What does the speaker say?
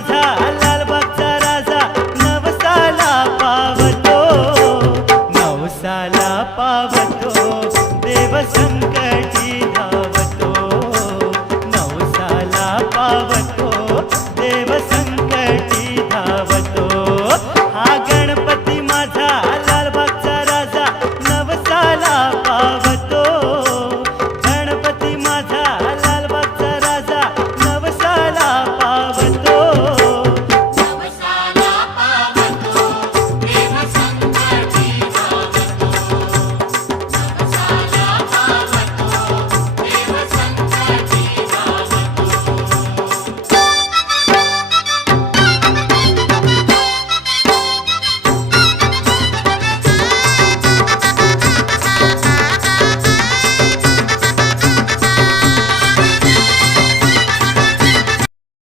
माझा लालबागचा राजा नवसाला पावतो, नवसाला पावतो, देव संकटी धावतो, नवसाला पावतो.